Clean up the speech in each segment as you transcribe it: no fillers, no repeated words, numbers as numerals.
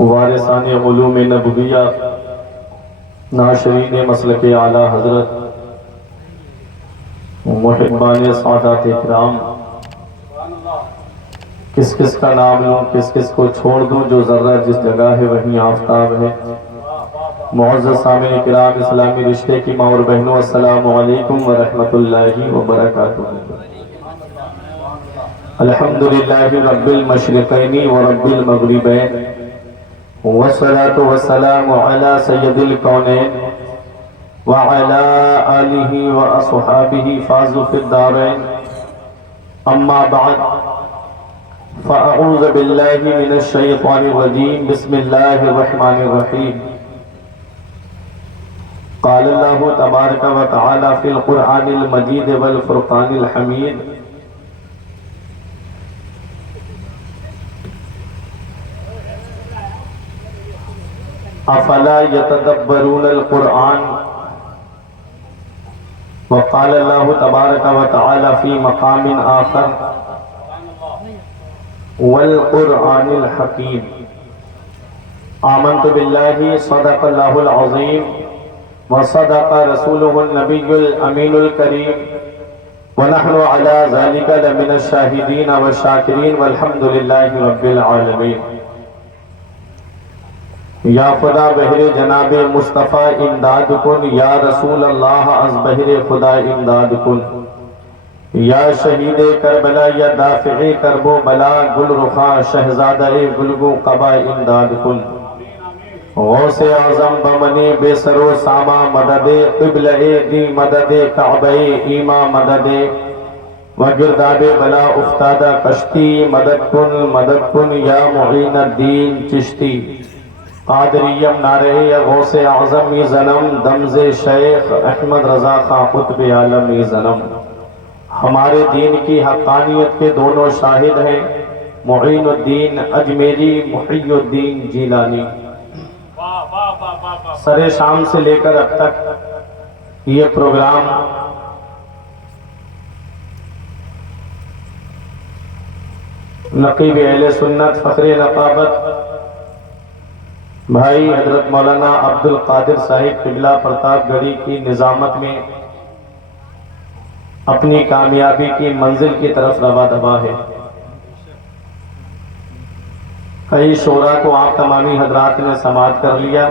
وارثان علوم نبویہ، ناشرین مسلک اعلیٰ حضرت، محبان سعادات اکرام، کس کس کا نام لوں، کس کس کو چھوڑ دوں؟ جو ذرہ جس جگہ ہے وہیں آفتاب ہے۔ معزز سامعین کرام، اسلامی رشتے کی ماں اور بہنوں، السلام علیکم ورحمۃ اللہ وبرکاتہ۔ الحمدللہ رب المشرقین ورب المغربین، والصلاة والسلام علی سید الکونین وعلی آلہ واصحابہ فازوا فی الدارین، اما بعد فاعوذ باللہ من الشیطان الرجیم، بسم اللہ الرحمن الرحیم۔ قال اللہ تبارک و تعالی فی القرآن المجید والفرقان الحمید، افلا یتدبرون القرآن، وقال اللہ تبارک و تعالی فی مقام آخر والقرآن الحکیم۔ آمنت باللہ، صدق اللہ العظیم، وصدق رسولہ النبی الامین الکریم، ونحن علی ذلک لمن الشاہدین والشاکرین، والحمد للہ رب العالمین۔ یا خدا بہر جناب مصطفیٰ امداد کن، یا رسول اللہ از بہر خدا امداد کن، یا شہید کربلا یا دافع کرب و بلا، گل رخا شہزادہ گلگو قبا امداد کن۔ غوث اعظم بمنی بے سر و ساما مدد، قبلہ دی مدد، کعبہ ایما مدد، وگرداب بلا افتادہ کشتی، مدد کن یا معین الدین چشتی۔ قادریم نعرہ یا غوث اعظم ای زنم، دمز شیخ احمد رضا خان قطب عالم ای زنم۔ ہمارے دین کی حقانیت کے دونوں شاہد ہیں، معین الدین اجمیری، محی الدین جیلانی۔ سر شام سے لے کر اب تک یہ پروگرام نقیب اہل سنت، فخر نقابت بھائی حضرت مولانا عبد القادر صاحب قبلہ پرتاپ گڑھی کی نظامت میں اپنی کامیابی کی منزل کی طرف رواں دوا ہے۔ کئی شعراء کو آپ تمامی حضرات نے سماعت کر لیا،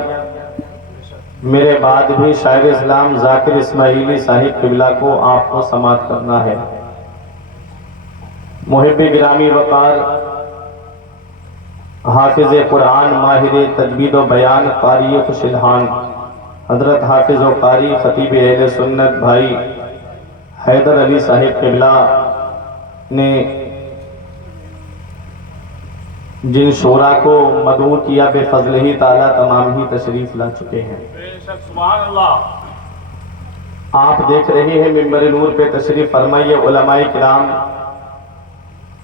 میرے بعد بھی شاعر اسلام ذاکر اسماعیلی صاحب قبلہ کو آپ کو سماعت کرنا ہے۔ محب گرامی وقار، حافظ قرآن، ماہر تجوید و بیان، قاری خوش الحان، حضرت حافظ و قاری خطیب اہل سنت بھائی حیدر علی صاحب قبلہ نے جن شعراء کو مدعو کیا، بے فضل ہی تعالیٰ تمام ہی تشریف لا چکے ہیں۔ آپ دیکھ رہے ہیں منبر نور پہ تشریف فرمائیے علماء کرام،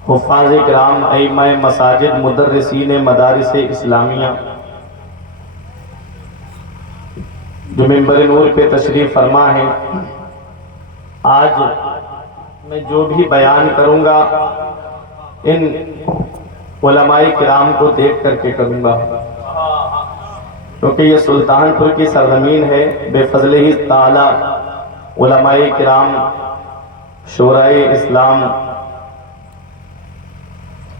حفاظ کرام، ائمہ مساجد، مدرسین مدارس اسلامیہ جو منبر نور پہ تشریف فرما ہے۔ آج میں جو بھی بیان کروں گا ان علماء کرام کو دیکھ کر کے کروں گا، کیونکہ یہ سلطان پور کی سرزمین ہے، بے فضل ہی تعالی علماء کرام، شورائے اسلام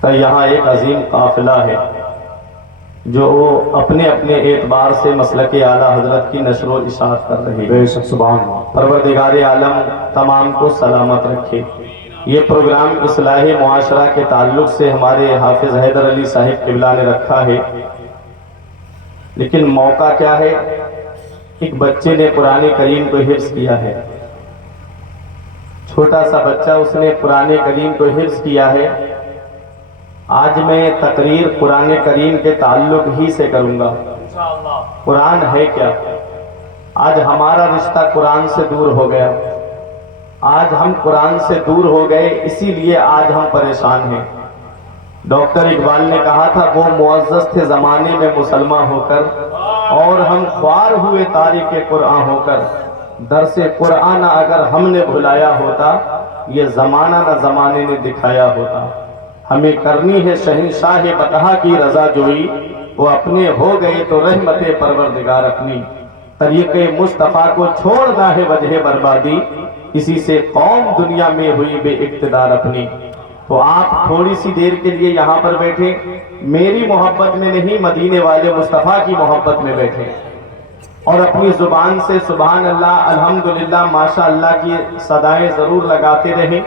کا یہاں ایک عظیم قافلہ ہے جو اپنے اپنے اعتبار سے مسلک اعلیٰ حضرت کی نشر و اشاعت کر رہی ہے۔ سبحان اللہ۔ پروردگار عالم تمام کو سلامت رکھے۔ یہ پروگرام اصلاح معاشرہ کے تعلق سے ہمارے حافظ حیدر علی صاحب قبلہ نے رکھا ہے، لیکن موقع کیا ہے؟ ایک بچے نے قرآن کریم کو حفظ کیا ہے، چھوٹا سا بچہ، اس نے قرآن کریم کو حفظ کیا ہے۔ آج میں تقریر قرآن کریم کے تعلق ہی سے کروں گا۔ قرآن ہے کیا؟ آج ہمارا رشتہ قرآن سے دور ہو گیا، آج ہم قرآن سے دور ہو گئے، اسی لیے آج ہم پریشان ہیں۔ ڈاکٹر اقبال نے کہا تھا وہ معزز تھے زمانے میں مسلمان ہو کر، اور ہم خوار ہوئے تارک قرآن ہو کر۔ درس قرآن اگر ہم نے بھلایا ہوتا، یہ زمانہ نہ زمانے نے دکھایا ہوتا۔ ہمیں کرنی ہے شہنشاہ بطحا کی رضا جوئی، وہ اپنے ہو گئے تو رحمت پروردگار اپنی، طریق مصطفیٰ کو چھوڑنا ہے وجہ بربادی، اسی سے قوم دنیا میں ہوئی بے اقتدار اپنی۔ تو آپ تھوڑی سی دیر کے لیے یہاں پر بیٹھے، میری محبت میں نہیں مدینے والے مصطفیٰ کی محبت میں بیٹھے، اور اپنی زبان سے سبحان اللہ الحمدللہ ماشاءاللہ کی صدائیں ضرور لگاتے رہیں،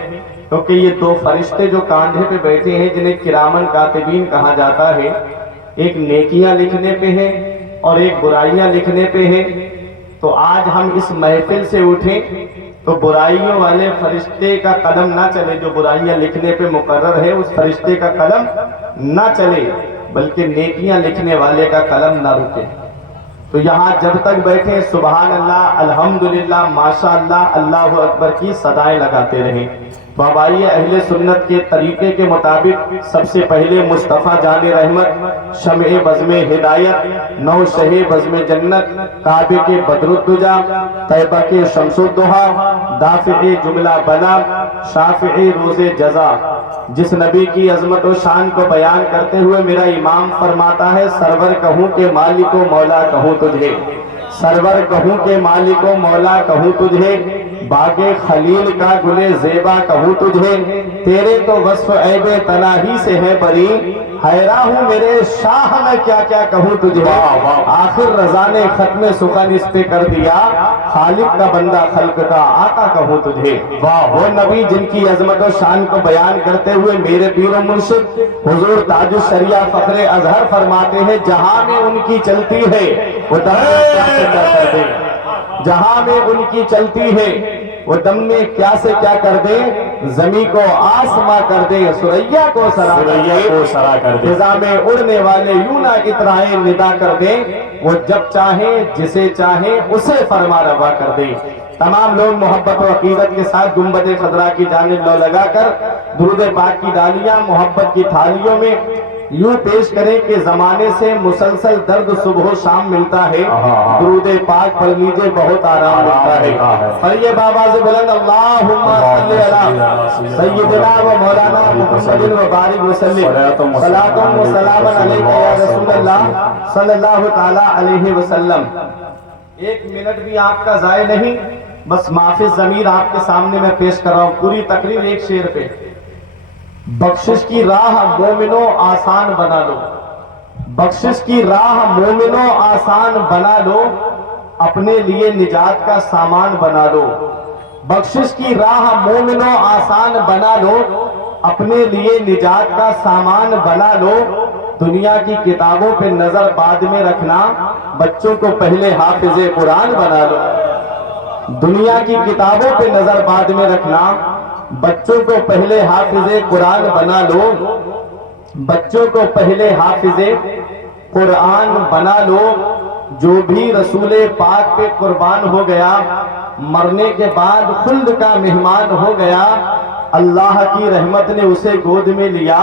کیونکہ یہ دو فرشتے جو کاندھے پہ بیٹھے ہیں جنہیں کرامن کاتبین کہا جاتا ہے، ایک نیکیاں لکھنے پہ ہے اور ایک برائیاں لکھنے پہ ہے۔ تو آج ہم اس محفل سے اٹھیں تو برائیوں والے فرشتے کا قلم نہ چلے، جو برائیاں لکھنے پہ مقرر ہے اس فرشتے کا قلم نہ چلے، بلکہ نیکیاں لکھنے والے کا قلم نہ رکے۔ تو یہاں جب تک بیٹھے سبحان اللہ الحمدللہ ماشاءاللہ اللہ اکبر کی صدائیں لگاتے رہیں۔ تو اب آئیے اہل سنت کے طریقے کے مطابق سب سے پہلے مصطفیٰ جان رحمت، شمع بزم ہدایت، نو شہ بزم جنت، کعبے کے بدر الدجا، طیبہ کے شمس الضحا، دافع جملہ بلا، شافع روز جزا، جس نبی کی عظمت و شان کو بیان کرتے ہوئے میرا امام فرماتا ہے سرور کہوں کہ مالک و مولا کہوں تجھے، سرور کہوں کہ مالک و مولا کہوں تجھے، باغ خلیل کا گلے زیبا کہوں تجھے، تیرے تو وصف عیب تناہی سے ہے بری، حیران ہوں میرے شاہ میں کیا کیا کہوں تجھے، آخر رضا نے ختم سخن اس پہ کر دیا، خالق کا بندہ خلق کا آقا کہوں تجھے۔ وہ نبی جن کی عظمت و شان کو بیان کرتے ہوئے میرے پیر و مرشد حضور تاج الشریعہ فخر ازہر فرماتے ہیں جہاں میں ان کی چلتی ہے وہ دم میں کیا سے کیا کر دے، جہاں میں ان کی چلتی ہے وہ دم میں کیا سے کیا کر دے، زمین کو آسماں کر دے، سریا کو سرا کر دے، فضا میں اڑنے والے یوں نہ اترائیں ندا کر دے، وہ جب چاہیں جسے چاہیں اسے فرما روا کر دے۔ تمام لوگ محبت و عقیدت کے ساتھ گنبد خضرا کی جانب لو لگا کر درود پاک کی ڈالیاں محبت کی تھالیوں میں یوں پیش کریں کہ زمانے سے مسلسل درد صبح و شام ملتا ہے، درود پاک پڑھ لیجئے بہت آرام ملتا ہے۔ پڑھیے بابا سے بلند اللہم صلی علی سیدنا و مولانا محمد و بارک وسلم، صلاۃ و سلام علیک یا رسول اللہ صلی اللہ تعالی علیہ وسلم۔ ایک منٹ بھی آپ کا ضائع نہیں، بس معافی ضمیر آپ کے سامنے میں پیش کر رہا ہوں، پوری تقریر ایک شعر پہ۔ بخشش کی راہ مومنوں آسان بنا لو، بخشش کی راہ مومنوں آسان بنا لو، اپنے لیے نجات کا سامان بنا لو، بخشش کی راہ مومنوں آسان بنا لو، اپنے لیے نجات کا سامان بنا لو، دنیا کی کتابوں پہ نظر بعد میں رکھنا، بچوں کو پہلے حافظ قرآن بنا لو، دنیا کی کتابوں پہ نظر بعد میں رکھنا، بچوں کو پہلے حافظ قرآن بنا لو، بچوں کو پہلے حافظ قرآن بنا لو، جو بھی رسول پاک پہ قربان ہو گیا، مرنے کے بعد خلد کا مہمان ہو گیا، اللہ کی رحمت نے اسے گود میں لیا،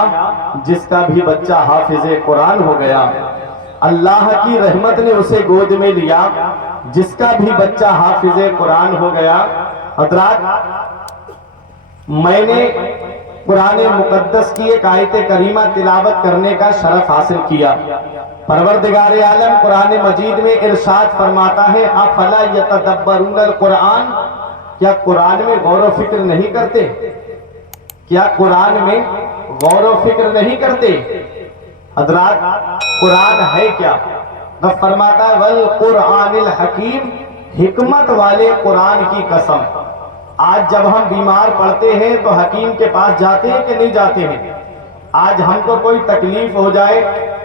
جس کا بھی بچہ حافظ قرآن ہو گیا، اللہ کی رحمت نے اسے گود میں لیا، جس کا بھی بچہ حافظ قرآن ہو گیا۔ حضرات، میں نے قرآن مقدس کی ایک آیت کریمہ تلاوت کرنے کا شرف حاصل کیا۔ پروردگار عالم قرآن مجید میں ارشاد فرماتا ہے افلا یتدبرون القرآن، کیا قرآن میں غور و فکر نہیں کرتے؟ کیا قرآن میں غور و فکر نہیں کرتے؟ حضرات، قرآن ہے کیا؟ رب فرماتا ہے والقرآن الحکیم، حکمت والے قرآن کی قسم۔ آج جب ہم بیمار پڑتے ہیں تو حکیم کے پاس جاتے ہیں کہ نہیں جاتے ہیں؟ آج ہم کو کوئی تکلیف ہو جائے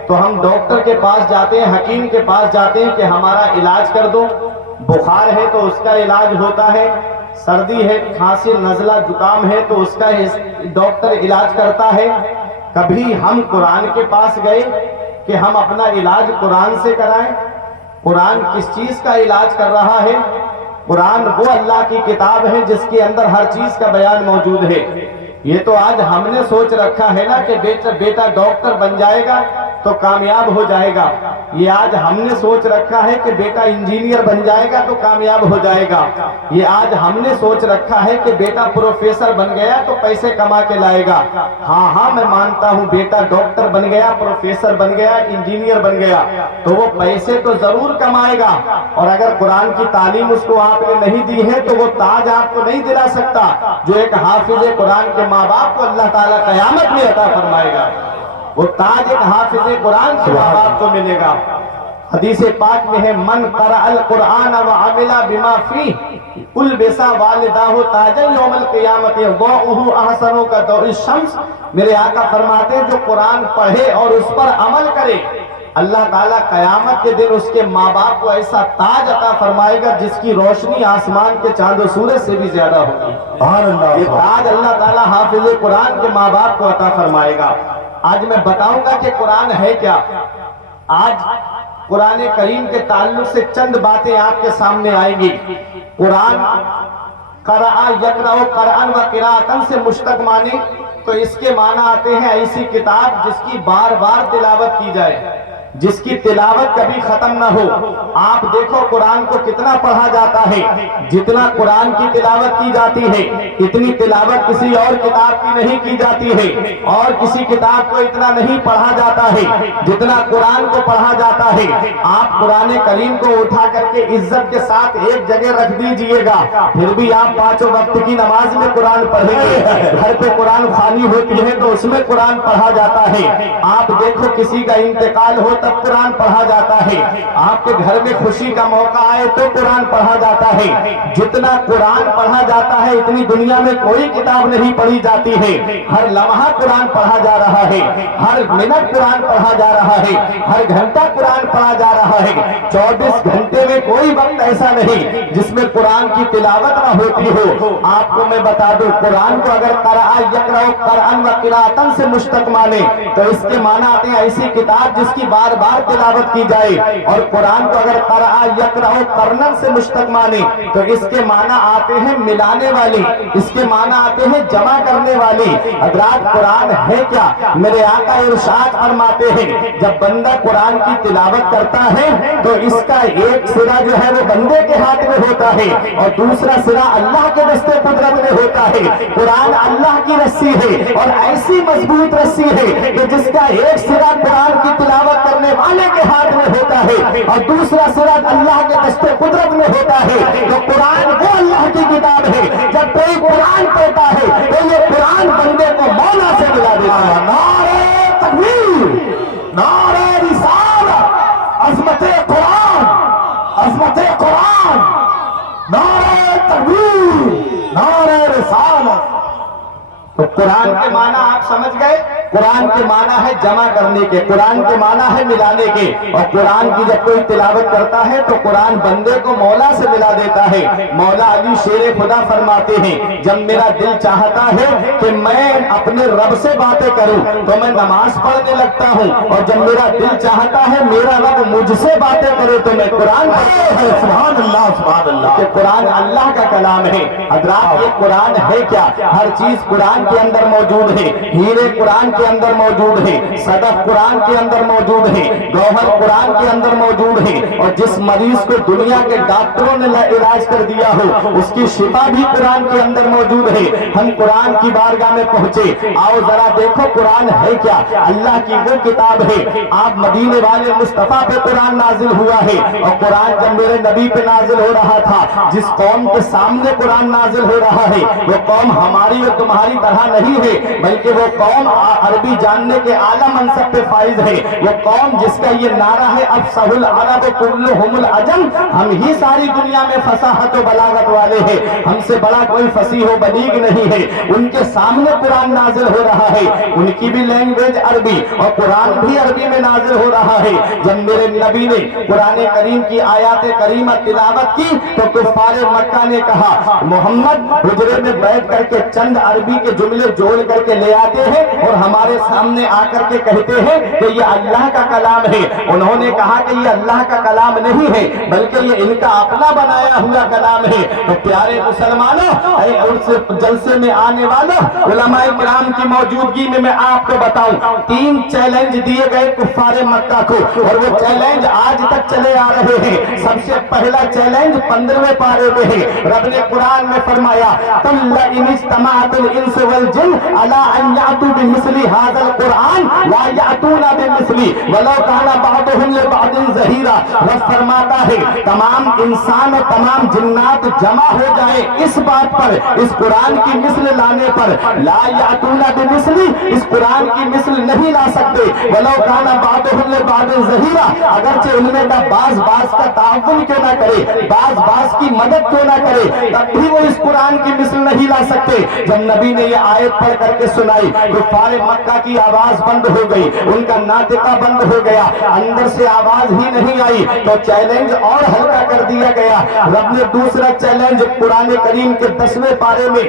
تو ہم ڈاکٹر کے پاس جاتے ہیں، حکیم کے پاس جاتے ہیں کہ ہمارا علاج کر دو۔ بخار ہے تو اس کا علاج ہوتا ہے، سردی ہے، کھانسی نزلہ زکام ہے تو اس کا ڈاکٹر علاج کرتا ہے۔ کبھی ہم قرآن کے پاس گئے کہ ہم اپنا علاج قرآن سے کرائیں؟ قرآن کس چیز کا علاج کر رہا ہے؟ قرآن وہ اللہ کی کتاب ہے جس کے اندر ہر چیز کا بیان موجود ہے۔ یہ تو آج ہم نے سوچ رکھا ہے نا کہ بیٹا ڈاکٹر بن جائے گا تو کامیاب ہو جائے گا. یہ آج ہم نے سوچ رکھا ہے کہ بیٹا انجینئر بن جائے گا تو کامیاب ہو جائے گا. یہ آج ہم نے سوچ رکھا ہے کہ بیٹا پروفیسر بن گیا تو پیسے کما کے لائے گا. ہاں میں مانتا ہوں بیٹا ڈاکٹر بن گیا, پروفیسر بن گیا, انجینئر بن گیا تو وہ پیسے تو ضرور کمائے گا, اور اگر قرآن کی تعلیم اس کو آپ نے نہیں دی ہے تو وہ تاج آپ کو نہیں دلا سکتا جو ایک حافظ قرآن کے ماں باپ کو اللہ تعالیٰ قیامت میں عطا فرمائے گا. وہ تاج ایک حافظ قرآن کے ماں باپ کو ملے گا. حدیث پاک میں ہے من قرأ القرآن وعمل بما فیہ البسا والداہ تاجا یوم القیامت ضوءہ احسن کا ضوء الشمس. میرے آقا فرماتے ہیں جو قرآن پڑھے اور اس پر عمل کرے اللہ تعالیٰ قیامت کے دن اس کے ماں باپ کو ایسا تاج عطا فرمائے گا جس کی روشنی آسمان کے چاند و سورج سے بھی زیادہ ہوگی. یہ تاج اللہ تعالیٰ حافظ قرآن کے ماں باپ کو عطا فرمائے گا. آج میں بتاؤں گا کہ قرآن ہے کیا. آج قرآن کریم کے تعلق سے چند باتیں آپ کے سامنے آئیں گی. قرآن قرأ یقرأ قرآن و قراءتن سے مشتق معنی تو اس کے معنی آتے ہیں ایسی کتاب جس کی بار بار تلاوت کی جائے, جس کی تلاوت کبھی ختم نہ ہو. آپ دیکھو قرآن کو کتنا پڑھا جاتا ہے, جتنا قرآن کی تلاوت کی جاتی ہے اتنی تلاوت کسی اور کتاب کی نہیں کی جاتی ہے, اور کسی کتاب کو اتنا نہیں پڑھا جاتا ہے جتنا قرآن کو پڑھا جاتا ہے. آپ قرآن کریم کو اٹھا کر کے عزت کے ساتھ ایک جگہ رکھ دیجئے گا, پھر بھی آپ پانچوں وقت کی نماز میں قرآن پڑھیں گے. گھر پہ قرآن خوانی ہوتی ہے تو اس میں قرآن پڑھا جاتا ہے. آپ دیکھو کسی کا انتقال ہو تب قرآن پڑھا جاتا ہے, آپ کے گھر میں خوشی کا موقع آئے تو قرآن پڑھا جاتا ہے. جتنا قرآن پڑھا جاتا ہے اتنی دنیا میں کوئی کتاب نہیں پڑھی جاتی ہے. ہر لمحہ قرآن پڑھا جا رہا ہے, ہر منٹ قرآن پڑھا جا رہا ہے, ہر گھنٹہ قرآن پڑھا جا رہا ہے. 24 گھنٹے میں کوئی وقت ایسا نہیں جس میں قرآن کی تلاوت نہ ہوتی ہو. آپ کو میں بتا دوں قرآن کو اگر قرأ یقرأ قرآن و قراءتن سے مشتق مانے تو اس کے معنی آتے ہیں ایسی کتاب جس کی بار بار تلاوت کی جائے, اور قرآن کو اگر قرأ یقرأ قرنن سے مشتق مانے تو اس کے معنی آتے ہیں ملانے والی, اس کے معنی آتے ہیں جمع کرنے والی. حضرات قرآن ہے کیا؟ میرے آقا ارشاد فرماتے ہیں جب بندہ قرآن کی تلاوت کرتا ہے تو اس کا ایک سرا جو ہے وہ بندے کے ہاتھ میں ہوتا ہے اور دوسرا سرا اللہ کے دست قدرت میں ہوتا ہے. قرآن اللہ کی رسی ہے اور ایسی مضبوط رسی ہے کہ جس کا ایک سرا قرآن کی تلاوت کرنے والے کے ہاتھ میں ہوتا ہے اور دوسرا سرا اللہ کے دست قدرت میں ہوتا ہے. تو قرآن وہ اللہ کی کتاب ہے, جب کوئی قرآن پڑھتا ہے تو یہ قرآن بندے کو مولا سے ملا دیتا ہے. نعرہ تکبیر, نعرہ رسالت, عظمت قرآن, عظمت قرآن, نعرہ تکبیر, نعرہ رسالت. تو قرآن کے معنی آپ سمجھ گئے. قرآن کے معنی ہے جمع کرنے کے, قرآن کے معنی ہے ملانے کے, اور قرآن کی جب کوئی تلاوت کرتا ہے تو قرآن بندے کو مولا سے ملا دیتا ہے. مولا علی شیر خدا فرماتے ہیں جب میرا دل چاہتا ہے کہ میں اپنے رب سے باتیں کروں تو میں نماز پڑھنے لگتا ہوں, اور جب میرا دل چاہتا ہے میرا رب مجھ سے باتیں کرے تو میں قرآن پڑھتا ہوں. سبحان اللہ, سبحان اللہ. کہ قرآن اللہ کا کلام ہے. حضرات یہ قرآن ہے کیا؟ ہر چیز قرآن کے اندر موجود ہے. ہیرے قرآن کے اندر موجود ہے, صدف قرآن کے اندر موجود ہے, گوہر قرآن کے اندر موجود ہے, اور جس مریض کو دنیا کے ڈاکٹروں نے علاج کر دیا ہو اس کی شفا بھی قرآن کے اندر موجود ہے. ہم قرآن کی بارگاہ میں پہنچے, آؤ ذرا دیکھو قرآن ہے کیا. اللہ کی وہ کتاب ہے, آپ مدینے والے مصطفیٰ پہ قرآن نازل ہوا ہے, اور قرآن جب میرے نبی پہ نازل ہو رہا تھا جس قوم کے سامنے قرآن نازل ہو رہا ہے وہ قوم ہماری اور تمہاری طرح نہیں ہے, بلکہ وہ قوم عربی جاننے کے اعلیٰ منصب پہ فائز ہے. وہ قوم جس کا یہ نعرہ ہے افصح العرب کلہم العجم, ہم ہی ساری دنیا میں فصاحت و بلاغت والے ہیں, ہم سے بڑا کوئی فصیح و بلیغ نہیں ہے. ان کے سامنے قرآن نازل ہو رہا ہے, ان کی بھی لینگویج عربی اور قرآن بھی عربی میں نازل ہو رہا ہے. جب میرے نبی نے قرآن کریم کی آیات کریمہ تلاوت کی تو کفار مکہ نے کہا محمد حجرے میں بیٹھ کر کے چند عربی کے جملے جوڑ کر کے لے آتے ہیں اور ہمارے ہمارے سامنے آ کر کے کہتے ہیں کہ یہ اللہ کا کلام ہے، انہوں نے کہا کہ یہ اللہ کا کلام نہیں ہے بلکہ یہ ان کا اپنا بنایا ہوا کلام ہے۔ تو پیارے مسلمانوں، اس جلسے میں آنے والوں، علماء کرام کی موجودگی میں آپ کو بتاؤں، 3 چیلنج دیے گئے کفار مکہ کو، اور وہ چیلنج آج تک چلے آ رہے ہیں۔ سب سے پہلا چیلنج 15ویں پارے میں ہے، رب نے قرآن میں فرمایا قُلْ لَئِنِ اجْتَمَعَتِ الْإِنسُ وَالْجِنُّ عَلَىٰ أَن يَأْتُوا بِمِثْلِ هَٰذَا الْقُرْآنِ لَا يَأْتُونَ بِمِثْلِهِ وَلَوْ كَانَ بَعْضُهُمْ لِبَعْضٍ ظَهِيرًا۔ رب فرماتا ہے تمام انسان اور تمام جنات جمع ہو جائے اس بات پر، اس قرآن کی مثل لانے پر، لا یاتون بمثلی، اس قرآن کی مثل نہیں لا سکتے، ولو کان بعضهم لبعض ظہیرا، اگرچہ ان میں کا بعض کا تعاون کیوں نہ کرے، بعض کی مدد کیوں نہ کرے، تب بھی وہ اس قرآن کی مثل نہیں لا سکتے۔ جب نبی نے یہ آیت پڑھ کر کے سنائی، کفار مکہ کی آواز بند ہو گئی، ان کا ناطقہ بند ہو گیا، اندر سے آواز ہی نہیں آئی، تو چیلنج اور ہلکا کر دیا گیا۔ رب نے دوسرا چیلنج قرآن کریم کے 10ویں پارے میں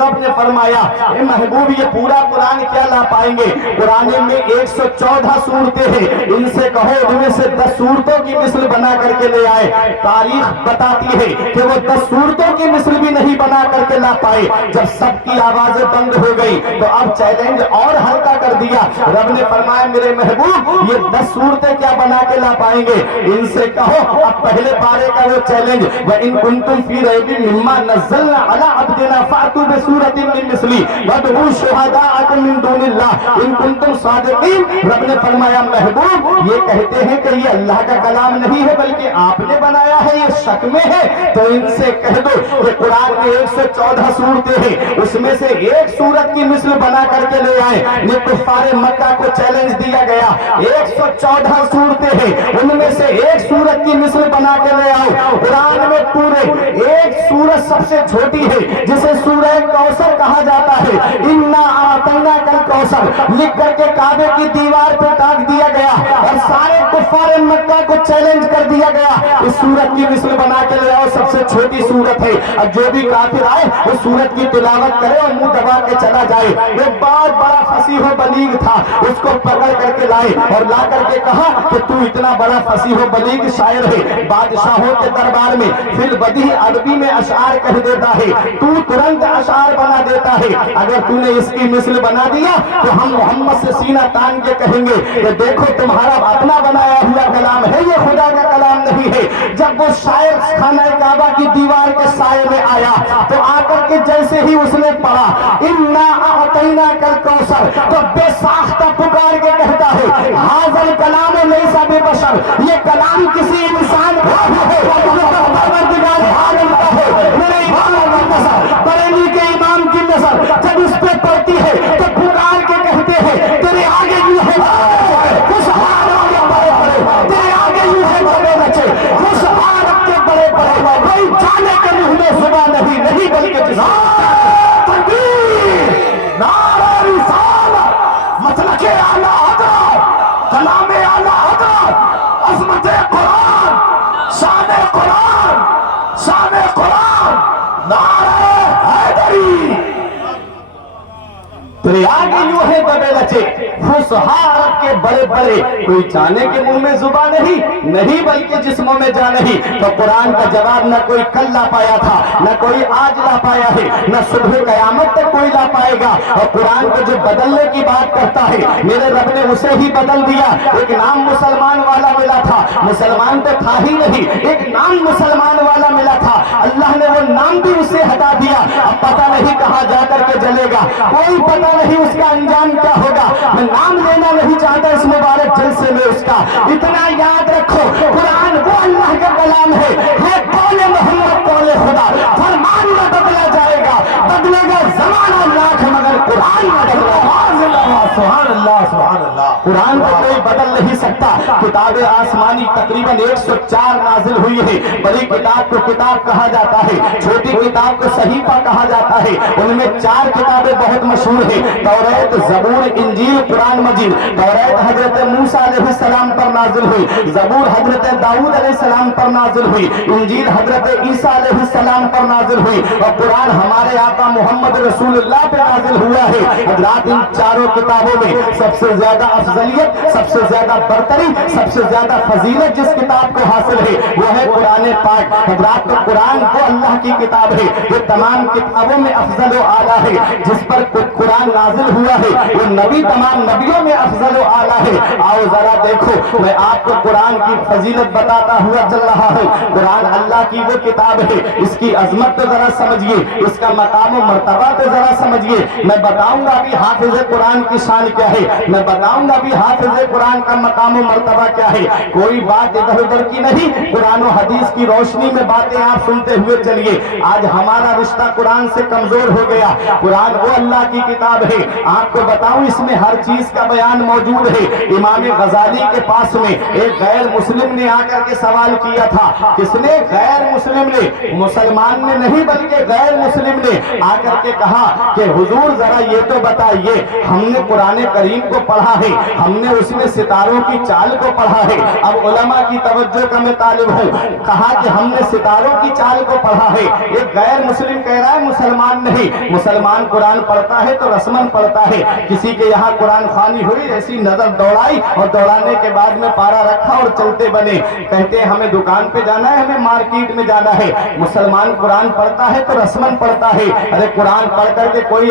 رب نے فرمایا اے محبوب یہ پورا قرآن کیا لا پائیں گے؟ قرآن میں 114 سورتیں ہیں، ان سے کہو ان میں سے 10 سورتوں کی مثل بنا کر کے لے آئے۔ تاریخ بتاتی ہے کہ وہ 10 سورتوں کی مثل بھی نہیں بنا کر کے لا پائے۔ جب سب کی آوازیں بند ہو گئی تو اب چیلنج اور ہلکا کر دیا، رب نے فرمایا میرے محبوب یہ 10 سورتیں کیا بنا کے لا پائیں گے؟ ان سے کہو اب پہلے پارے کا وہ چیلنج وَإِن كُنتُمْ فِي رَيْبٍ مِّمَّا نَزَّلْنَا عَلَىٰ عَبْدِنَا فَأْتُوا بِسُورَةٍ مِّن مِّثْلِهِ وَادْعُوا شُهَدَاءَكُم مِّن دُونِ اللَّهِ إِن كُنتُمْ صَادِقِينَ۔ رب نے فرمایا محبوب یہ کہتے ہیں کہ یہ اللہ کا کلام نہیں ہے بلکہ آپ نے بنایا ہے، یہ شک میں ہے، تو ان سے کہہ دو کہ قرآن میں 114 سورتیں ہیں، اس میں سے ایک سورت کی مثل بنا کر کے لے آئے۔ یہ کفار مکہ کو چیلنج دیا گیا، 114 سورتیں ہیں، ان میں سے ایک سورت کی مثل بنا کے لے آؤ۔ قرآن میں پورے ایک سورت سب سے چھوٹی ہے جسے سورہ کوثر کہا جاتا ہے، اِنَّا أَعْطَيْنَاكَ الْكَوْثَرَ لکھ کر کے کعبے کی دیوار پہ ٹانگ دیا گیا اور سارے کفار مکہ کو چیلنج کر دیا گیا اس سورت کی مثل بنا کے لے آؤ، سب سے چھوٹی سورت ہے۔ اب جو بھی کافر آئے اس سورت کی تلاوت کرے اور منہ دبا کے چلا جائے۔ ایک بہت بڑا فصیح و بلیغ تھا، اس کو پکڑ کر کے لائے اور لا کر کے کہا کہ تو اتنا بڑا فصیح و بلیغ شاعر ہے، بادشاہوں کے دربار میں فی البدیہہ عربی میں اشعار کہہ دیتا ہے، تو ترنت اشعار بنا دیتا ہے، اگر تو نے اس کی مثل بنا دیا تو ہم محمد سے سینہ تان کے کہیں گے کہ دیکھو تمہارا اپنا بنایا ہوا کلام ہے، یہ خدا کا کلام نہیں ہے۔ جب وہ شاعر خانہ کعبہ کی دیوار کے سائے میں آیا تو آ کر کے جیسے ہی اس نے پڑھا اِنَّا أَعْطَيْنَاكَ الْكَوْثَرَ تو بے ساختہ پکار کے کہتا ہے هَٰذَا الْكَلَامُ لَيْسَ بِبَشَرٍ، یہ کلام کسی انسان کا بھی ہے، پروردگار عالم کا ہے۔ میرے امام کی نظر، بریلی کے امام کی نظر جب اس پہ پڑتی ہے تو پکار کے کہتے ہیں تیرے آگے یوں ہے خوشحال کے بڑے بڑے، تیرے آگے یوں ہے بڑے بچے خوشحال کے بڑے بڑے، کوئی جانے کے منہ میں زبان نہیں بلکہ تکبیر، نعرہ رسالت، مسلک اعلیٰ حضرت، کلام اعلیٰ حضرت، عظمت قرآن، شان قرآن، شان قرآن، نعرہ حیدری۔ تیرے آگے یوں ہے دبے لچے فصحاء عرب کے بڑے بڑے، کوئی جانے کے منہ میں زبان نہیں بلکہ جسموں میں جا نہیں۔ تو قرآن کا جواب نہ کوئی کل لا پایا تھا، نہ کوئی آج لا پایا ہے، نہ صبح قیامت تک کوئی لا پائے گا۔ اور قرآن کو جو بدلنے کی بات کرتا ہے میرے رب نے اسے ہی بدل دیا۔ ایک نام مسلمان والا ملا تھا، مسلمان تو تھا ہی نہیں، ایک نام مسلمان والا ملا تھا، اللہ نے وہ نام بھی اسے ہٹا دیا۔ اب پتہ نہیں کہاں جا کر کے جلے گا، کوئی پتہ نہیں اس کا انجام کیا ہوگا۔ میں نام لینا نہیں چاہتا اس مبارک جلسے میں اس کا، اتنا یاد رکھو قرآن وہ اللہ کا کلام ہے قول محمد قول خدا، فرمان نہ بدلا جائے گا، بدلے گا زمانہ لاکھ مگر قرآن نہ بدلا۔ سبحان اللہ سبحان اللہ، قرآن کو کوئی بدل نہیں سکتا۔ کتاب آسمانی تقریباً 104 نازل ہوئی ہے، بڑی کتاب کو کتاب کہا جاتا ہے، چھوٹی کتاب کو صحیفہ کہا جاتا ہے، ان میں 4 کتابیں بہت مشہور ہیں، توریت، زبور، انجیل، قرآن مجید۔ توریت حضرت موسیٰ علیہ السلام پر نازل ہوئی، زبور حضرت داؤد علیہ السلام پر نازل ہوئی، انجیل حضرت عیسیٰ علیہ السلام پر نازل ہوئی، اور قرآن ہمارے آقا محمد رسول اللہ پر نازل ہوا ہے۔ حضرات ان چاروں کتابوں کتابوں میں سب سے زیادہ افضلیت، سب سے زیادہ برتری، سب سے زیادہ فضیلت جس کتاب کو حاصل ہے وہ ہے قرآن پاک۔ حضرات تو قرآن کو اللہ کی کتاب ہے، وہ تمام کتابوں میں افضل و اعلیٰ ہے۔ جس پر قرآن نازل ہوا ہے وہ نبی تمام نبیوں میں افضل و اعلیٰ ہے۔ آؤ ذرا دیکھو، میں آپ کو قرآن کی فضیلت بتاتا ہوا چل رہا ہوں۔ قرآن اللہ کی وہ کتاب ہے، اس کی عظمت تو ذرا سمجھیے، اس کا مقام و مرتبہ تو ذرا سمجھیے۔ میں بتاؤں گا ابھی حافظ قرآن کی شان کیا ہے، میں بتاؤں گا ابھی حافظ قرآن کا مقام و مرتبہ کیا ہے۔ کوئی بات ادھر ادھر کی نہیں، قرآن و حدیث کی روشنی میں باتیں آپ سنتے ہوئے چلیے۔ آج ہمارا رشتہ قرآن سے کمزور ہو گیا۔ قرآن وہ اللہ کی کتاب ہے، آپ کو بتاؤں اس میں ہر چیز کا بیان موجود ہے۔ امام غزالی کے پاس میں ایک غیر مسلم نے آ کر کے سوال کیا تھا۔ کس نے؟ غیر مسلم نے، مسلمان نے نہیں بلکہ غیر مسلم نے آ کر کے کہا کہ حضور ذرا یہ تو بتائیے، ہم نے قرآن کریم کو پڑھا ہے، ہم نے اس میں ستاروں کی چال کو پڑھا ہے۔ اب علماء کی توجہ کا میں طالب ہوں، کہا کہ ہم نے ستاروں کی چال کو پڑھا ہے۔ ایک غیر مسلم کہہ رہا ہے مسلمان نہیں، مسلمان قرآن پڑھتا ہے تو رسمن پڑھتا ہے۔ کسی کے یہاں قرآن خوانی ہوئی، ایسی نظر دوڑائی اور دوڑانے کے بعد میں پارا رکھا اور چلتے بنے، کہتے ہیں ہمیں دکان پہ جانا ہے، ہمیں مارکیٹ میں جانا ہے۔ مسلمان قرآن پڑھتا ہے تو رسمن پڑھتا ہے۔ ارے قرآن پڑھ کر کے کوئی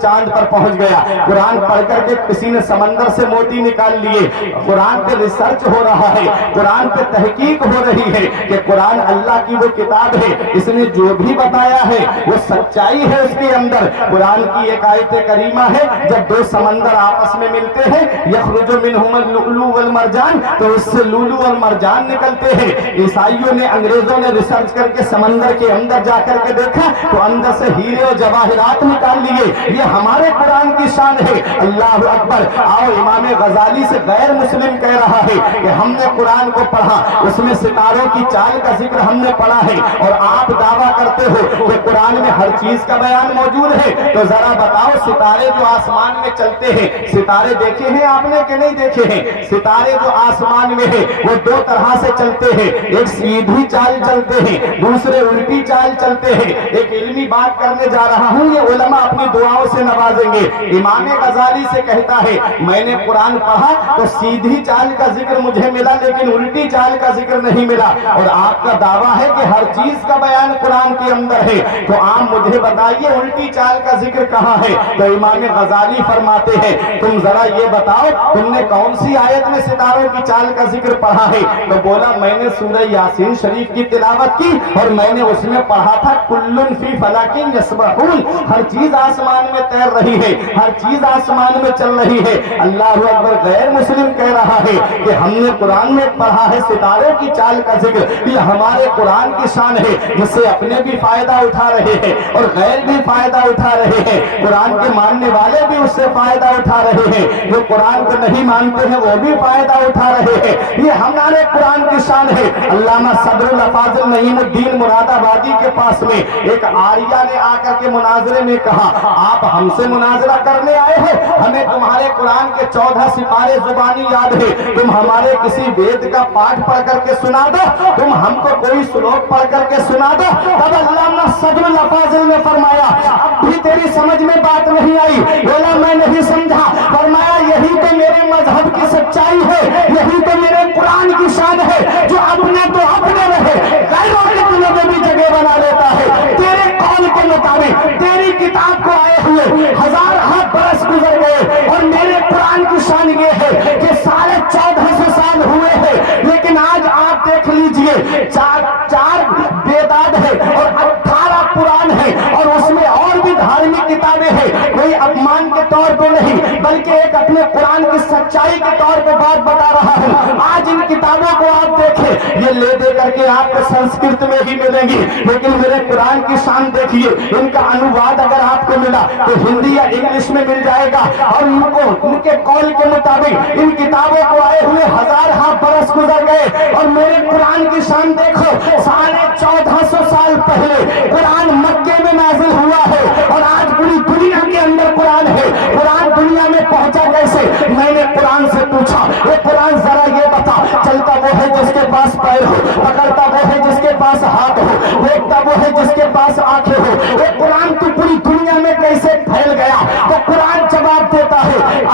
چاند پر پہنچ گیا، قرآن پڑھ کر کے کسی نے سمندر سے موتی نکال لیے، قرآن پہ ریسرچ ہو رہا ہے، قرآن پہ تحقیق ہو رہی ہے کہ قرآن اللہ کی وہ کتاب ہے، اس نے جو بھی بتایا ہے وہ سچائی ہے اس کے اندر۔ قرآن کی ایک آیت کریمہ ہے، جب دو سمندر آپس میں ملتے ہیں، یخرج منہما اللؤلؤ والمرجان، تو اس سے لولو اور مرجان نکلتے ہیں۔ عیسائیوں نے، انگریزوں نے ریسرچ کر کے سمندر کے اندر جا کر کے دیکھا تو اندر سے ہیرے اور جواہرات نکال لیے۔ یہ ہمارے قرآن کی شان ہے۔ اللہ اکبر۔ آؤ امام غزالی سے غیر مسلم کہہ رہا ہے کہ ہم نے قرآن کو پڑھا، اس میں ستاروں کی چال کا ذکر ہم نے پڑھا ہے، اور آپ دعویٰ کرتے ہو کہ قرآن میں ہر چیز کا بیان موجود ہے۔ تو ذرا بتاؤ، ستارے جو آسمان میں چلتے ہیں، ستارے دیکھے ہیں آپ نے کہ نہیں دیکھے ہیں؟ ستارے جو آسمان میں ہیں وہ دو طرح سے چلتے ہیں، ایک سیدھی چال چلتے ہیں، دوسرے الٹی چال چلتے ہیں۔ ایک علمی بات کرنے جا رہا ہوں، یہ علماء اپنی دعاؤں سے نوازیں گے۔ امام غزالی سے کہتا ہے میں نے قرآن پڑھا تو سیدھی چال کا ذکر مجھے ملا لیکن الٹی چال کا ذکر نہیں ملا، اور آپ کا دعویٰ ہے کہ ہر چیز کا بیان قرآن کے اندر ہے، تو آپ مجھے بتائیے الٹی چال کا ذکر کہاں ہے؟ تو امام غزالی فرماتے ہیں تم ذرا یہ بتاؤ تم نے کون سی آیت میں ستاروں کی چال کا ذکر پڑھا ہے؟ تو بولا میں نے سورہ یاسین شریف کی تلاوت کی اور میں نے اس میں پڑھا تھا کلن فی فلک یسبحون، ہر چیز آسمان میں تیر رہی ہے، ہر چیز آسمان میں چل رہی ہے۔ اللہ اکبر۔ غیر مسلم کہہ رہا ہے کہ ہم نے قرآن میں پڑھا ہے ستاروں کی چال کا ذکر، یہ ہمارے قرآن کی شان ہے جس سے اپنے بھی فائدہ اٹھا رہے ہیں اور غیر بھی فائدہ اٹھا رہے ہیں، قرآن کے ماننے والے بھی اس سے فائدہ اٹھا رہے ہیں، جو قرآن کو نہیں مانتے ہیں وہ بھی فائدہ اٹھا رہے ہیں۔ یہ ہمارے قرآن کی شان ہے۔ علامہ صدر الفاضل نعیم الدین مراد آبادی کے پاس میں ایک آریہ نے آ کر کے مناظرے میں کہا آپ ہم سے مناظرہ کرنے آئے ہو، ہمیں تمہارے قرآن کے 14 سپارے زبانی یاد ہے، تم ہمارے کسی وید کا پاٹھ پڑھ کر کے سنا دو، تم ہم کو کوئی سلوک پڑھ کر کے سنا دو۔ تب علامہ صدر الفاضل نے فرمایا اب بھی تیری سمجھ میں بات نہیں آئی؟ بولا میں نہیں سمجھا۔ فرمایا یہی تو میرے مذہب کی سچائی ہے، یہی تو میرے قرآن کی شان ہے، جو اپنے تو اپنے رہے غیروں کے دلوں میں بھی جگہ بنا لیتا ہے۔ تیرے قول کے مطابق تیری کتاب کو آئے ہوئے 1000 برس گزر گئے اور میرے قرآن کی شان یہ ہے کہ 1450 سال ہوئے ہیں، لیکن آج آپ دیکھ لیجئے چار بیداد ہے اور 18 قرآن ہے، اور اس میں اور بھی دھارمک کتابیں ہیں۔ کوئی اپمان کے طور پہ نہیں بلکہ ایک اپنے قرآن کی سچائی کے طور پہ بات بتا رہا ہوں۔ آج ان کتابوں کو آپ دیکھیں، یہ لے دے کر کے آپ کو سنسکرت میں ہی ملیں گی، لیکن میرے قرآن کی شان دیکھیے، ان کا انواد اگر آپ کو ملا تو ہندی یا انگلش میں مل جائے گا، اور ان کے قول کے مطابق ان کتابوں کو آئے ہوئے 1000 برس گزر گئے، اور میرے قرآن کی شان دیکھو 1450 سال پہلے قرآن مکے میں نازل ہوا ہے، اور آج پوری دنیا کے اندر قرآن ہے۔ قرآن دنیا میں پہنچا کیسے؟ میں نے قرآن سے پوچھا یہ قرآن ذرا یہ بتا، چلتا وہ ہے جس کے پاس پیر ہو، پکڑتا وہ ہے جس کے پاس ہاتھ ہو، دیکھتا وہ ہے جس کے پاس آنکھیں ہو، یہ قرآن تو پوری دنیا میں کیسے پھیل گیا؟ تو قرآن جواب دیتا ہے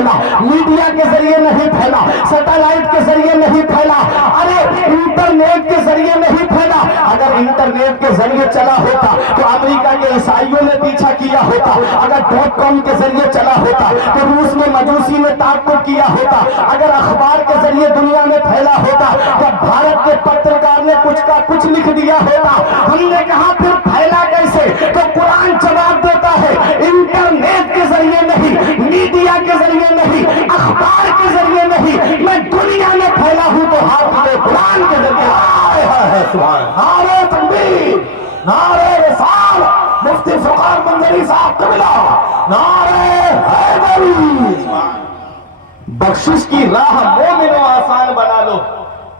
پھیلا، میڈیا کے ذریعے نہیں پھیلا، سیٹلائٹ کے ذریعے نہیں پھیلا، ارے انٹرنیٹ کے ذریعے نہیں پھیلا۔ اگر انٹرنیٹ کے ذریعے چلا ہوتا تو امریکہ کے عیسائیوں نے پیچھا کیا ہوتا، اگر .com کے ذریعے چلا ہوتا تو روس میں مجوسی نے تعقب کیا ہوتا، اگر اخبار کے ذریعے دنیا میں پھیلا ہوتا تو بھارت کے پترکار نے کچھ کا کچھ لکھ دیا ہوتا۔ ہم نے کہا پھر پھیلا کیسے؟ تو قرآن جواب دیتا ہے انٹرنیٹ کے ذریعے نہیں، میڈیا کے ذریعے نہیں، اخبار کے ذریعے نہیں، میں دنیا میں پھیلا ہوں تو حافظ قرآن کے ذریعے۔ نعرہ تکبیر، نعرہ رسال، مفتی فقار منظری صاحب قبلہ، نعرہ حیدری۔ بخشش کی راہ مومنو آسان بنا لو،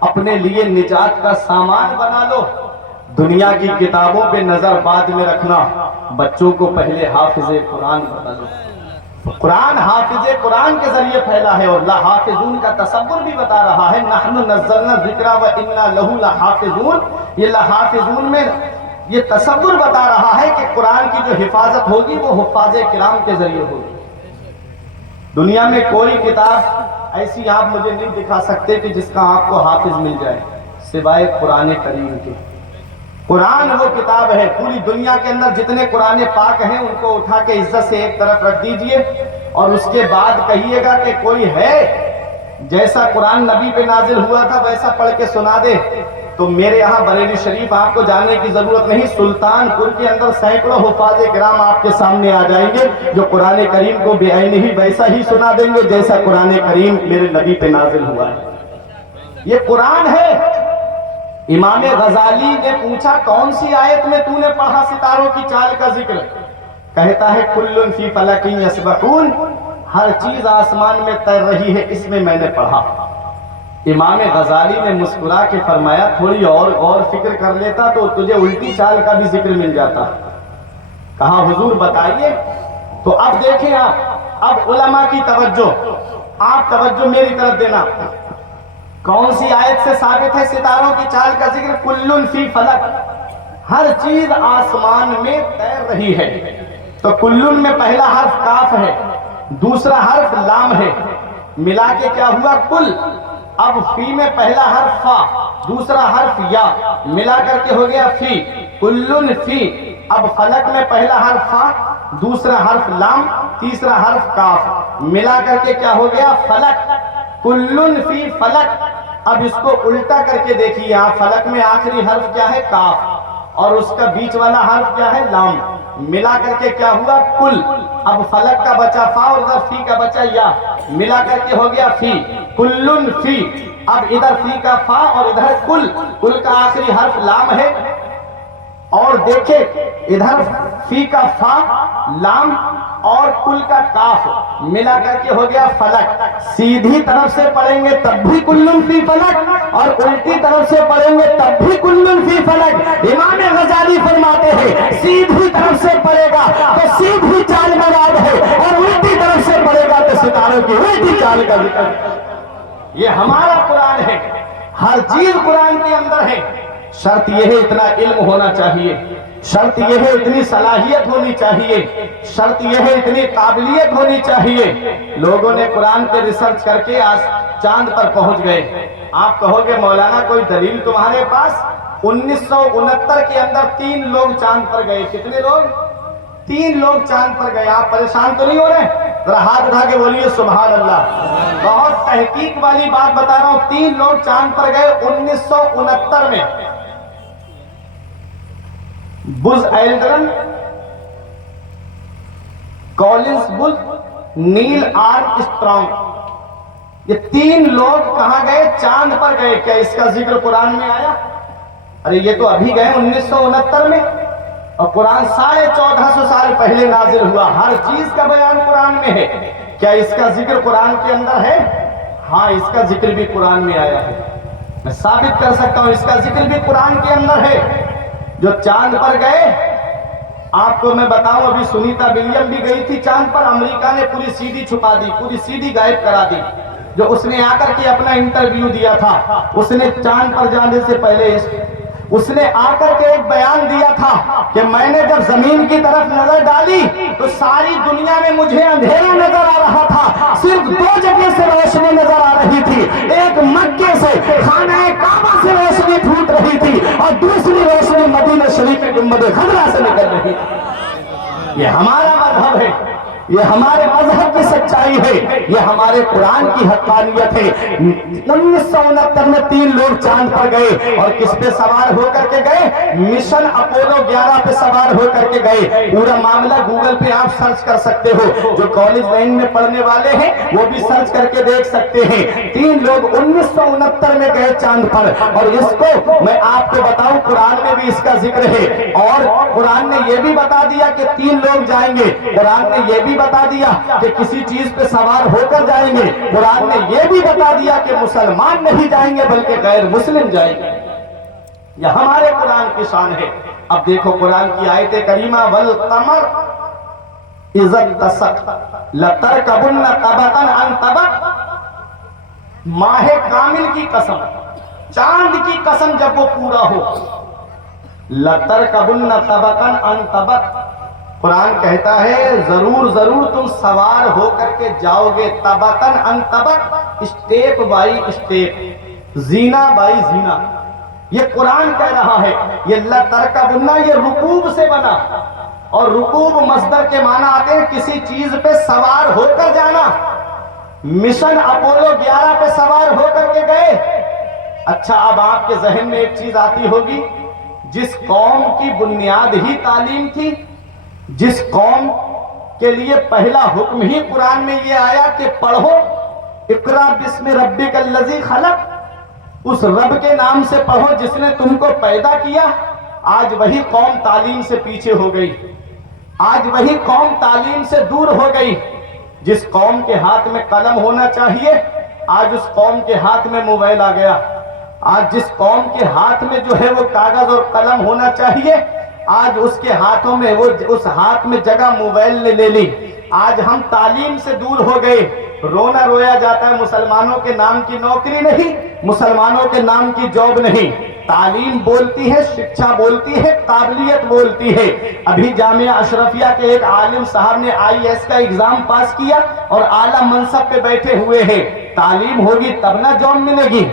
اپنے لیے نجات کا سامان بنا لو۔ دنیا کی کتابوں پہ نظر بعد میں رکھنا، بچوں کو پہلے حافظ قرآن بنا لو۔ قرآن حافظ قرآن کے ذریعے پھیلا ہے، اور لحافظون کا تصور بھی بتا رہا ہے، نحن نزلنا الذکر وإنا لہ لحافظون۔ یہ لحافظون میں یہ تصور بتا رہا ہے کہ قرآن کی جو حفاظت ہوگی وہ حفاظ کرام کے ذریعے ہوگی۔ دنیا میں کوئی کتاب ایسی آپ مجھے نہیں دکھا سکتے کہ جس کا آپ کو حافظ مل جائے سوائے قرآن کریم کے۔ قرآن وہ کتاب ہے، پوری دنیا کے اندر جتنے قرآن پاک ہیں ان کو اٹھا کے عزت سے ایک طرف رکھ دیجئے، اور اس کے بعد کہیے گا کہ کوئی ہے جیسا قرآن نبی پہ نازل ہوا تھا ویسا پڑھ کے سنا دے، تو میرے یہاں بریلی شریف آپ کو جانے کی ضرورت نہیں، سلطان پور کے اندر سینکڑوں حفاظ کرام آپ کے سامنے آ جائیں گے جو قرآن کریم کو بے عین ہی ویسا ہی سنا دیں گے جیسا قرآن کریم میرے نبی پہ نازل ہوا ہے۔ یہ قرآن ہے۔ امام غزالی نے پوچھا کون سی آیت میں تو نے پڑھا ستاروں کی چال کا ذکر؟ کہتا ہے کل فی فلک یسبحون، ہر چیز آسمان میں تیر رہی ہے، اس میں نے پڑھا۔ امام غزالی نے مسکرا کے فرمایا تھوڑی اور فکر کر لیتا تو تجھے الٹی چال کا بھی ذکر مل جاتا۔ کہا حضور بتائیے۔ تو اب دیکھیں آپ، اب علماء کی توجہ، آپ توجہ میری طرف دینا۔ کون سی آیت سے ثابت ہے ستاروں کی چال کا ذکر؟ کل فی فلک، ہر چیز آسمان میں تیر رہی ہے۔ تو کل میں پہلا حرف کاف ہے، دوسرا حرف لام ہے، ملا کے کیا ہوا کل۔ اب فی میں پہلا حرف فا، دوسرا حرف یا، ملا کر کے ہو گیا فی، کل فی۔ اب فلک میں پہلا حرف فا، دوسرا حرف لام، تیسرا حرف کاف، ملا کر کے کیا ہو گیا فلک، کل فی فلک۔ اب اس کو الٹا کر کے دیکھیے آپ، فلک میں آخری حرف کیا ہے کاف، اور اس کا بیچ والا حرف کیا ہے لام، ملا کر کے کیا ہوا کل۔ اب فلک کا بچا فا اور ادھر فی کا بچا یا، ملا کر کے ہو گیا فی، کل فی۔ اب ادھر فی کا فا اور ادھر کل، کل کا آخری حرف لام ہے، اور دیکھیں ادھر فی کا فا، لام اور کل کا کاف، ملا کر کے ہو گیا فلک۔ سیدھی طرف سے پڑھیں گے تب بھی کلن فی فلک، اور الٹی طرف سے پڑھیں گے تب بھی کلن فی فلک۔ امام غزالی فرماتے ہیں سیدھی طرف سے پڑھے گا تو سیدھی چال مراد ہے، اور الٹی طرف سے پڑھے گا تو ستاروں کی الٹی چال کا ذکر۔ یہ ہمارا قرآن ہے، ہر چیز قرآن کے اندر ہے۔ شرط یہ ہے اتنا علم ہونا چاہیے، شرط یہ ہے اتنی صلاحیت ہونی چاہیے، شرط یہ ہے اتنی قابلیت ہونی چاہیے۔ لوگوں نے قرآن پہ ریسرچ کر کے آج چاند پر پہنچ گئے۔ آپ کہو گے مولانا کوئی دلیل تمہارے پاس؟ 1969 کے اندر 3 لوگ چاند پر گئے۔ کتنے لوگ؟ 3 لوگ چاند پر گئے۔ آپ پریشان تو نہیں ہو رہے؟ ذرا ہاتھ اٹھا کے بولیے سبحان اللہ۔ بہت تحقیق والی بات بتا رہا ہوں، 3 لوگ چاند پر گئے 1969 میں۔ بز ایلڈرن، کولنز بل، نیل آرمسٹرانگ، یہ 3 لوگ کہاں گئے؟ چاند پر گئے۔ کیا اس کا ذکر قرآن میں آیا؟ ارے یہ تو ابھی گئے 1969 میں، اور قرآن 1450 سال پہلے نازل ہوا۔ ہر چیز کا بیان قرآن میں ہے۔ کیا اس کا ذکر قرآن کے اندر ہے؟ ہاں، اس کا ذکر بھی قرآن میں آیا ہے۔ میں ثابت کر سکتا ہوں اس کا ذکر بھی قرآن کے اندر ہے۔ جو چاند پر گئے، آپ کو میں بتاؤں ابھی سنیتا ولیم بھی گئی تھی چاند پر، امریکہ نے پوری سی ڈی چھپا دی، پوری سی ڈی غائب کرا دی۔ جو اس نے آ کر کے اپنا انٹرویو دیا تھا، اس نے چاند پر جانے سے پہلے اس نے آ کر کے ایک بیان دیا تھا کہ میں نے جب زمین کی طرف نظر ڈالی تو ساری دنیا میں مجھے اندھیرا نظر آ رہا تھا، صرف دو جگہ سے روشنی نظر آ رہی تھی، ایک مکے سے خانہ کعبہ سے روشنی پھوٹ رہی تھی اور دوسری روشنی مدینہ شریف میں گنبد خضرا سے نکل رہی تھی۔ یہ ہمارا مذہب ہے، یہ ہمارے مذہب کی سچائی ہے، یہ ہمارے قرآن کی حقانیت ہے۔ 1969 میں 3 لوگ چاند پر گئے اور کس پہ سوار ہو کر کے گئے؟ مشن اپولو 11 پہ سوار ہو کر کے گئے۔ پورا معاملہ گوگل پہ آپ سرچ کر سکتے ہو، جو کالج لائن میں پڑھنے والے ہیں وہ بھی سرچ کر کے دیکھ سکتے ہیں۔ 3 لوگ 1969 میں گئے چاند پر، اور اس کو میں آپ کو بتاؤں قرآن میں بھی اس کا ذکر ہے، اور قرآن نے یہ بھی بتا دیا کہ 3 لوگ جائیں گے، قرآن نے یہ بھی بتا دیا کہ کسی چیز پہ سوار ہو کر جائیں گے، قرآن نے یہ بھی بتا دیا کہ مسلمان نہیں جائیں گے بلکہ غیر مسلم جائیں گے۔ یہ ہمارے قرآن کی شان ہے۔ اب دیکھو قرآن کی آیت کریمہ والقمر اذا اتسق لترکبن طبقا عن طبق، ماہ کامل کی قسم، چاند کی قسم جب وہ پورا ہو، لترکبن طبقا عن طبق، قرآن کہتا ہے ضرور ضرور تم سوار ہو کر کے جاؤ گے، طبقاً عن طبق، اسٹیپ بائی اسٹیپ، زینہ بائی زینہ۔ یہ قرآن کہہ رہا ہے، یہ لترکبن یہ رکوب سے بنا، اور رکوب مصدر کے معنی آتے ہیں کسی چیز پہ سوار ہو کر جانا۔ مشن اپولو 11 پہ سوار ہو کر کے گئے۔ اچھا اب آپ کے ذہن میں ایک چیز آتی ہوگی، جس قوم کی بنیاد ہی تعلیم تھی، جس قوم کے لیے پہلا حکم ہی قرآن میں یہ آیا کہ پڑھو، اقرا بسم ربک الذی خلق، اس رب کے نام سے پڑھو جس نے تم کو پیدا کیا، آج وہی قوم تعلیم سے پیچھے ہو گئی، آج وہی قوم تعلیم سے دور ہو گئی۔ جس قوم کے ہاتھ میں قلم ہونا چاہیے آج اس قوم کے ہاتھ میں موبائل آ گیا، آج جس قوم کے ہاتھ میں جو ہے وہ کاغذ اور قلم ہونا چاہیے آج اس کے ہاتھوں میں وہ اس ہاتھ میں جگہ موبائل نے لے لی۔ آج ہم تعلیم سے دور ہو گئے، رونا رویا جاتا ہے، مسلمانوں کے نام کی نوکری نہیں، مسلمانوں کے نام کی جاب نہیں۔ تعلیم بولتی ہے، شکشا بولتی ہے، قابلیت بولتی ہے۔ ابھی جامعہ اشرفیہ کے ایک عالم صاحب نے IAS کا ایگزام پاس کیا اور اعلیٰ منصب پہ بیٹھے ہوئے ہیں۔ تعلیم ہوگی تب نہ جاب ملے گی۔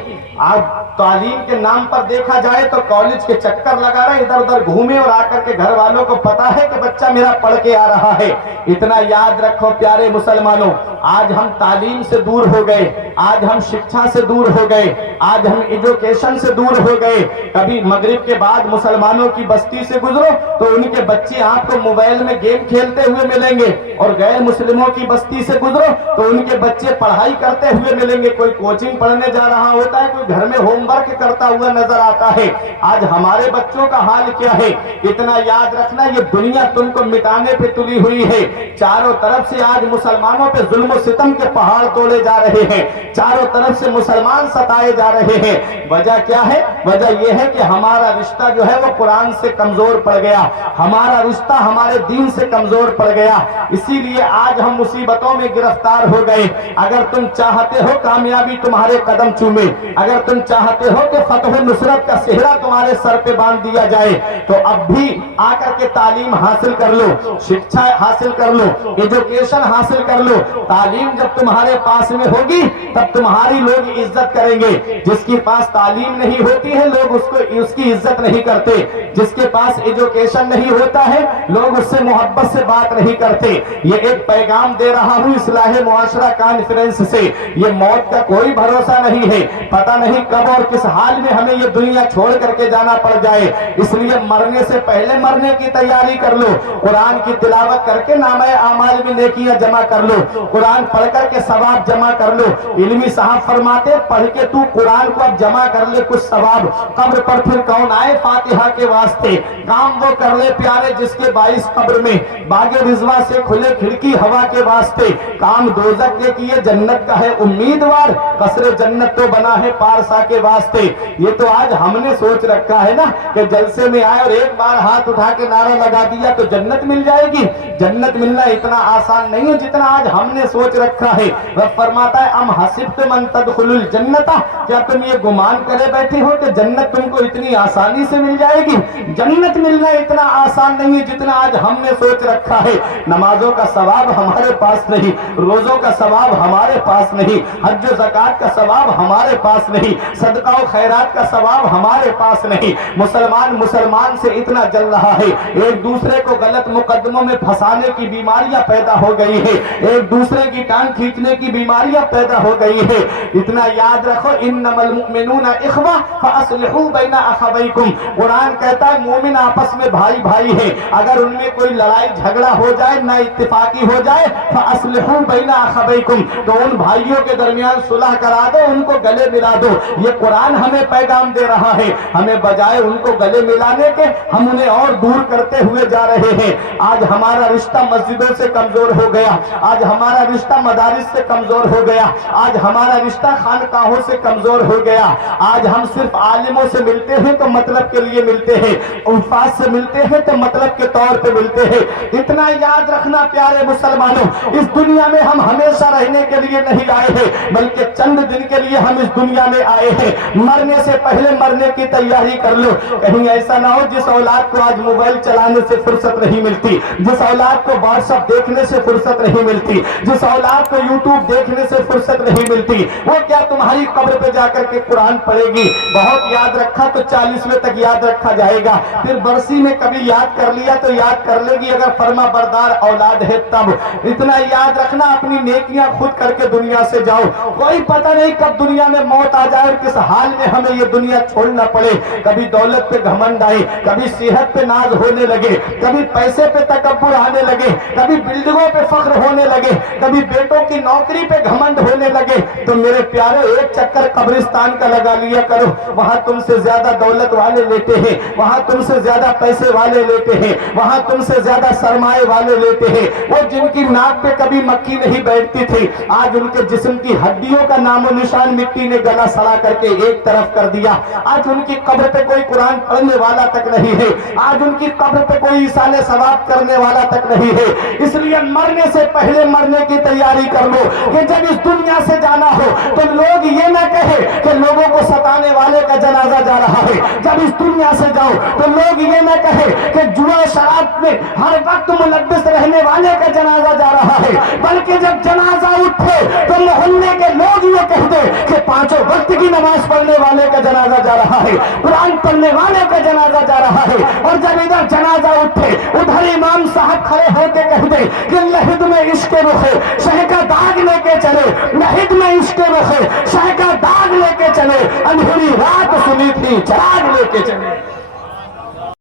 آج تعلیم کے نام پر دیکھا جائے تو کالج کے چکر لگا رہے، ادھر ادھر گھومے اور آ کر کے گھر والوں کو پتا ہے کہ بچہ میرا پڑھ کے آ رہا ہے۔ اتنا یاد رکھو پیارے مسلمانوں، آج ہم تعلیم سے دور ہو گئے، آج ہم شکشا سے دور ہو گئے، آج ہم ایجوکیشن سے دور ہو گئے۔ کبھی مغرب کے بعد مسلمانوں کی بستی سے گزرو تو ان کے بچے آپ کو موبائل میں گیم کھیلتے ہوئے ملیں گے، اور غیر مسلموں کی بستی سے گزرو تو ان کے بچے پڑھائی کرتے ہوئے ملیں گے، کوئی کوچنگ پڑھنے جا رہا ہوتا ہے، کوئی گھر میں ہوم ورک کرتا ہوا نظر آتا ہے۔ آج ہمارے بچوں کا حال کیا ہے؟ اتنا یاد رکھنا یہ دنیا تم کو مٹانے پہ تلی ہوئی ہے۔ چاروں طرف سے آج مسلمانوں پہ ظلم و ستم کے پہاڑ توڑے جا رہے ہیں، چاروں طرف سے مسلمان ستائے جا رہے ہیں۔ وجہ کیا ہے؟ وجہ یہ ہے کہ ہمارا رشتہ جو ہے وہ قرآن سے کمزور پڑ گیا، ہمارا رشتہ ہمارے دین سے کمزور پڑ گیا، اسی لیے آج ہم مصیبتوں میں گرفتار ہو گئے۔ اگر تم چاہتے ہو کامیابی تمہارے قدم چومے، اگر تم چاہتے ہو کہ فتح و نصرت کا صحرا تمہارے سر پہ باندھ دیا جائے تو اب بھی آ کر کے تعلیم حاصل کر لو، شکشا حاصل کر لو، ایجوکیشن حاصل کر لو۔ تعلیم جب تمہارے پاس میں ہوگی تب تمہاری لوگ عزت کریں گے۔ جس کے پاس تعلیم نہیں ہوتی ہے لوگ اس کی عزت نہیں کرتے، جس کے پاس ایجوکیشن نہیں ہوتا ہے لوگ اس سے محبت سے بات نہیں کرتے۔ یہ ایک پیغام دے رہا ہوں اصلاح معاشرہ کانفرنس سے، یہ موت کا کوئی بھروسہ نہیں ہے، پتہ نہیں کب اور کس حال میں ہمیں یہ دنیا چھوڑ کر کے جانا پڑ جائے، اس لیے مرنے سے پہلے مرنے کی تیاری کر لو، قرآن کی تلاوت کر کے نامہ اعمال میں نیکیاں جمع کر لو، قرآن پڑھ کر کے ثواب جمع کر لو۔ علمی صاحب فرماتے پڑھ کے تو قرآن کو اب جمع کر لے کچھ ثواب، قبر پر پھر کون آئے فاتحہ کے واسطے، کام وہ کر لے پیارے جس کے باعث قبر میں باغ رضوان سے کھلے کھڑکی ہوا کے واسطے، کام دوزخ کے کیے جنت کا ہے امیدوار، قصر جنت تو بنا ہے پارسا کے واسطے۔ یہ تو آج ہم نے سوچ رکھا ہے نا کہ جلسے میں آئے اور ایک بار ہاتھ اٹھا کے نعرہ لگا دیا تو جنت مل جائے گی۔ جنت ملنا اتنا آسان نہیں ہے جتنا آج ہم نے سوچ رکھا ہے۔ رب فرماتا ہے ام حسبتم ان تدخلوا الجنت، کیا تم یہ گمان کرے بیٹھے ہو کہ کہ جنت تم کو اتنی آسانی سے مل جائے گی. جنت ملنا اتنا آسان نہیں ہے جتنا آج ہم نے سوچ رکھا ہے. نمازوں کا ثواب ہمارے پاس نہیں, روزوں کا ثواب ہمارے پاس نہیں, حج و زکات کا ثواب ہمارے پاس نہیں, صدقہ و خیرات کا ثواب ہمارے پاس نہیں. مسلمان سے اتنا جل رہا ہے, ایک دوسرے کو غلط مقدموں میں پھنسانے کی بیماریاں پیدا ہو گئی ہے, ایک دوسرے کی ٹانگ کھینچنے کی بیماریاں پیدا ہو گئی ہے. اتنا یاد رکھو, انما المؤمنون اخوہ فاصلحوا بین اخویکم. قرآن کہتا ہے مومن آپس میں بھائی بھائی ہیں, اگر ان میں کوئی لڑائی جھگڑا ہو جائے, نہ اتفاقی ہو جائے, فاصلحوا بین اخویکم, تو ان بھائیوں کے درمیان صلح کرا دو, ان کو گلے ملا دو. یہ قرآن ہمیں پیغام دے رہا ہے. ہمیں بجائے ان کو گلے ملانے کے ہم انہیں اور دور کرتے ہوئے جا رہے ہیں. آج ہمارا رشتہ مسجدوں سے کمزور ہو گیا, آج ہمارا رشتہ مدارس سے کمزور ہو گیا, آج ہمارا رشتہ خانقاہوں سے کمزور ہو گیا. آج ہم صرف عالموں سے ملتے ہیں تو مطلب کے لیے ملتے ہیں, الفاظ سے ملتے ہیں تو مطلب کے طور پہ ملتے ہیں. اتنا یاد رکھنا پیارے مسلمانوں, اس دنیا میں ہم ہمیشہ رہنے کے لیے نہیں آئے ہیں, بلکہ چند دن کے لیے ہم اس دنیا میں آئے ہیں. مرنے سے پہلے مرنے کی تیاری کر لو. کہیں ایسا نہ ہو جس اولاد کو آج موبائل چلانے سے فرصت نہیں ملتی, جس اولاد کو واٹس ایپ دیکھنے سے فرصت نہیں ملتی, جس اولاد کو یوٹیوب دیکھنے سے فرصت نہیں ملتی, وہ کیا تمہاری قبر پہ جا کر کے قرآن پڑھے گی؟ بہت یاد رکھا تو 40ویں تک یاد رکھا جائے گا, پھر برسی میں کبھی یاد کر لیا تو یاد کر لے گی, اگر فرما بردار اولاد ہے تب. اتنا یاد رکھنا, اپنی نیکیاں خود کر کے دنیا سے جاؤ. کوئی پتہ نہیں کب دنیا میں موت آ جائے اور کس حال میں ہمیں یہ دنیا چھوڑنا پڑے. کبھی دولت پہ گھمنڈ آئے, کبھی صحت پہ ناز ہونے لگے, کبھی پیسے پہ تکبر آنے لگے, کبھی بلڈنگوں پہ فخر ہونے لگے, کبھی بیٹوں کی نوکری پہ گھمنڈ ہونے لگے. تو میرے پیارے, ایک چکر قبرستان کا لگا لیا کرو. وہاں تم سے زیادہ دولت والے لیتے ہیں, وہاں تم سے زیادہ پیسے والے لیتے ہیں, وہاں تم سے زیادہ سرمائے والے لیتے ہیں. وہ جن کی ناک پہ کبھی مکھی نہیں بیٹھتی تھی, آج ان کے جسم کی ہڈیوں کا نام و نشان مٹی نے گلا سڑا کر کے ایک طرف کر دیا. آج ان کی قبر پہ کوئی قرآن پڑھنے والا تک نہیں ہے, آج ان کی قبر پہ کوئی ایصال ثواب کرنے والا تک نہیں ہے. اس لیے مرنے سے پہلے مرنے کی تیاری کر لو, کہ جب اس دنیا سے جانا ہو تو لوگ یہ نہ کہے کہ لوگوں کو ستانے والے کا جنازہ جا رہا ہے. جب اس دنیا سے جاؤ تو لوگ یہ نہ کہے کہ جوا شراب میں ہر وقت ملبس رہنے والے کا جنازہ جا رہا ہے, بلکہ جب جنازہ اٹھے تو محلے کے لوگ یہ کہتے کہ 5 وقت کی نماز پڑھنے والے کا جنازہ جا رہا ہے, قرآن پڑھنے والے کا جنازہ جا رہا ہے. اور جب ادھر جنازہ اٹھے, ادھر امام صاحب کھڑے ہو کے کہتے کہ لحد میں عشق رخ شہ کا داغ لے کے چلے, لحد میں عشق رخ شہ کا داغ لے کے چلے, اندھیری رات سنی تھی چراغ لے کے چلے.